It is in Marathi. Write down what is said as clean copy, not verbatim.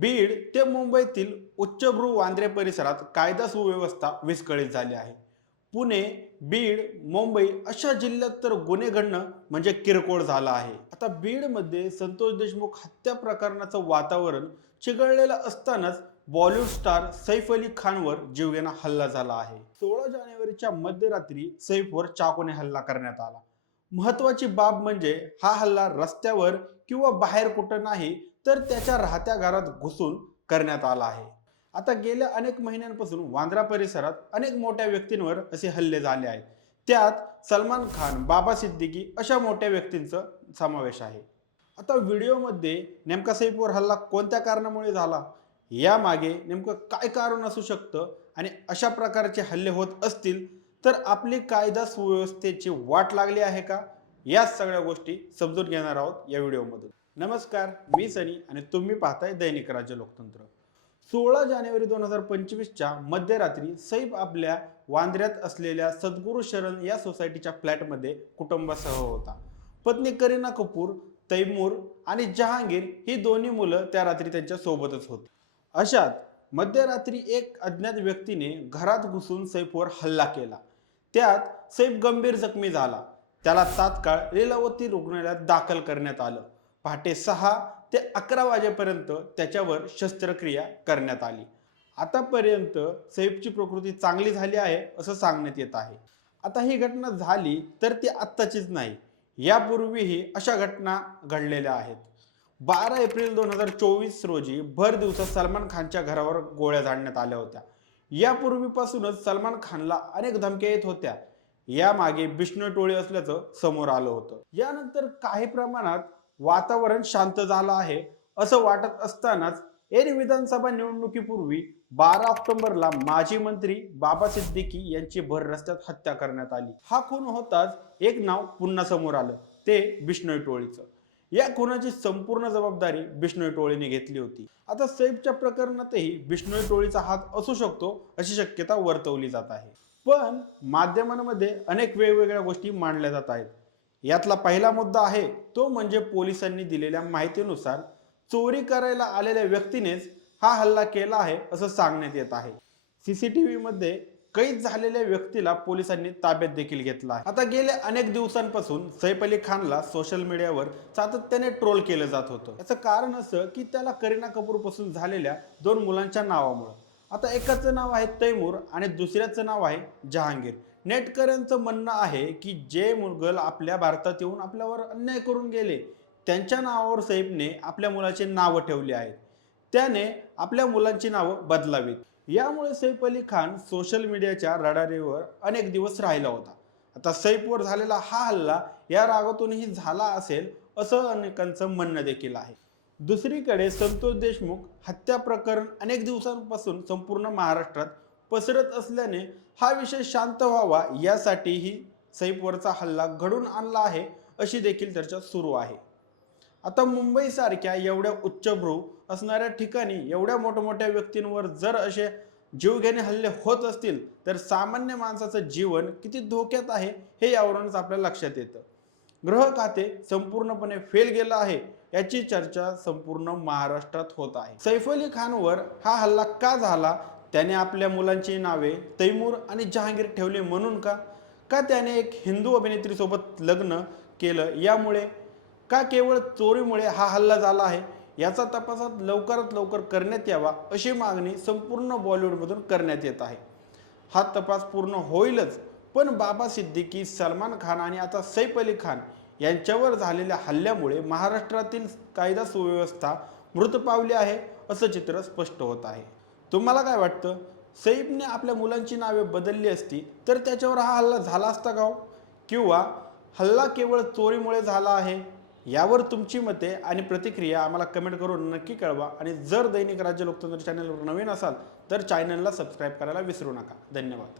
बीड ते मुंबईतील उच्चभ्रू वांद्रे परिसरात कायदा सुव्यवस्था विस्कळीत झाली आहे. पुणे, बीड, मुंबई अशा जिल्ह्यात तर गुन्हे घडणं म्हणजे किरकोळ झालं आहे. आता बीडमध्ये संतोष देशमुख हत्या प्रकरणाचं वातावरण चिघळलेलं असतानाच बॉलिवूड स्टार सैफ अली खानवर जीवघेणा हल्ला झाला आहे. 16 जानेवारीच्या मध्यरात्री सैफवर चाकूने हल्ला करण्यात आला. महत्वाची बाब म्हणजे हा हल्ला रस्त्यावर किंवा बाहेर कुठं नाही, तर त्याच्या राहत्या घरात घुसून करण्यात आला आहे. आता गेल्या अनेक महिन्यांपासून वांद्रा परिसरात अनेक मोठ्या व्यक्तींवर असे हल्ले झाले आहेत. त्यात सलमान खान, बाबा सिद्दीकी अशा मोठ्या व्यक्तींचा समावेश आहे. आता व्हिडिओमध्ये नेमका सैफवर हल्ला कोणत्या कारणामुळे झाला, यामागे नेमकं काय कारण असू शकतं आणि अशा प्रकारचे हल्ले होत असतील तर आपली कायदा सुव्यवस्थेची वाट लागली आहे का, या सगळ्या गोष्टी समजून घेणार आहोत या व्हिडिओमधून. नमस्कार, मी सनी आणि तुम्ही पाहताय दैनिक राज्य लोकतंत्र. 16 जानेवारी 2025च्या मध्यरात्री सैफ आपल्या वांद्र्यात असलेल्या सद्गुरू शरण या सोसायटीच्या फ्लॅटमध्ये कुटुंबासह होता. पत्नी करीना कपूर, तैमूर आणि जहांगीर ही दोन्ही मुलं त्या रात्री त्यांच्या सोबतच होती. अशात मध्यरात्री एक अज्ञात व्यक्तीने घरात घुसून सैफवर हल्ला केला. त्यात सैफ गंभीर जखमी झाला. त्याला तात्काळ लीलावती रुग्णालयात दाखल करण्यात आलं. पहाटे 6 ते 11 वाजेपर्यंत त्याच्यावर शस्त्रक्रिया करण्यात आली. आतापर्यंत सैफची प्रकृती चांगली झाली आहे असं सांगण्यात येत आहे. आता ही घटना झाली तर ती आत्ताचीच नाही, यापूर्वीही अशा घटना घडलेल्या आहेत. 12 एप्रिल 2024 रोजी भर दिवसा सलमान खानच्या घरावर गोळ्या झाडण्यात आल्या होत्या. यापूर्वीपासूनच सलमान खानला अनेक धमक्या येत होत्या. यामागे बिश्नोई टोळी असल्याचं समोर आलं होतं. यानंतर काही प्रमाणात वातावरण शांत झालं आहे असं वाटत असतानाच एरी विधानसभा निवडणुकीपूर्वी 12 ऑक्टोबरला माजी मंत्री बाबा सिद्दीकी यांची भर रस्त्यात हत्या करण्यात आली. हा खून होताच एक नाव पुन्हा समोर आलं, ते बिश्नोई टोळीचं. या खुनाची संपूर्ण जबाबदारी बिश्नोई टोळीने घेतली होती. आता सैफच्या प्रकरणातही बिश्नोई टोळीचा हात असू शकतो अशी शक्यता वर्तवली जात आहे. पण माध्यमांमध्ये अनेक वेगवेगळ्या गोष्टी मांडल्या जात आहेत. यातला पहिला मुद्दा आहे तो म्हणजे पोलिसांनी दिलेल्या माहितीनुसार चोरी करायला आलेल्या व्यक्तीनेच हा हल्ला केला आहे असं सांगण्यात येत आहे. सीसीटीव्ही मध्ये कैद झालेल्या व्यक्तीला पोलिसांनी ताब्यात देखील घेतला आहे. आता गेल्या अनेक दिवसांपासून सैफ अली खानला सोशल मीडियावर सातत्याने ट्रोल केलं जात होतं. याचं कारण असं की त्याला करीना कपूर पासून झालेल्या 2 मुलांच्या नावामुळे. आता एकाचं नाव आहे तैमूर आणि दुसऱ्याचं नाव आहे जहांगीर. नेटकऱ्यांचं म्हणणं आहे की जे मुघल आपल्या भारतात येऊन आपल्यावर अन्याय करून गेले, त्यांच्या नावावर सैफने आपल्या मुलाची नावं ठेवली आहेत. त्याने आपल्या मुलांची नावं बदलावीत. यामुळे सैफ अली खान सोशल मीडियाच्या रडारीवर अनेक दिवस राहिला होता. आता सैफवर झालेला हा हल्ला या रागातूनही झाला असेल असं अनेकांचं म्हणणं देखील आहे. दुसरीकडे संतोष देशमुख हत्या प्रकरण अनेक दिवसांपासून संपूर्ण महाराष्ट्रात पसरत असल्याने हा विषय शांत व्हावा यासाठीही सैफवरचा हल्ला घडून आणला आहे अशी देखील चर्चा सुरू आहे. आता मुंबईसारख्या एवढ्या उच्चभ्रू असणाऱ्या ठिकाणी एवढ्या मोठमोठ्या व्यक्तींवर जर असे जीवघेणे हल्ले होत असतील तर सामान्य माणसाचं जीवन किती धोक्यात आहे हे यावरूनच आपल्या लक्षात येतं. गृह खाते संपूर्णपणे फेल गेलं आहे याची चर्चा संपूर्ण महाराष्ट्रात होत आहे. सैफ अली खानवर हा हल्ला का झाला? त्याने आपल्या मुलांची नावे तैमूर आणि जहांगीर ठेवले म्हणून का? का त्याने एक हिंदू अभिनेत्रीसोबत लग्न केलं यामुळे? का केवळ चोरीमुळे हा हल्ला झाला आहे? याचा तपास लवकरात लवकर करण्यात यावा अशी मागणी संपूर्ण बॉलिवूडमधून करण्यात येत आहे. हा तपास पूर्ण होईलच, पण बाबा सिद्दीकी, सलमान खान आणि आता सैफ अली खान यांच्यावर झालेल्या हल्ल्यामुळे महाराष्ट्रातील कायदा सुव्यवस्था मृत पावली आहे असं चित्र स्पष्ट होत आहे. तुम्हाला काय वाटतं? सैफने आपल्या मुलांची नावे बदलली असती तर त्याच्यावर हा हल्ला झाला असता का? किंवा हल्ला केवळ चोरीमुळे झाला आहे? यावर तुमची मते आणि प्रतिक्रिया आम्हाला कमेंट करून नक्की कळवा. आणि जर दैनिक राज्य लोकतंत्र चॅनलवर नवीन असाल तर चॅनलला सबस्क्राईब करायला विसरू नका. धन्यवाद.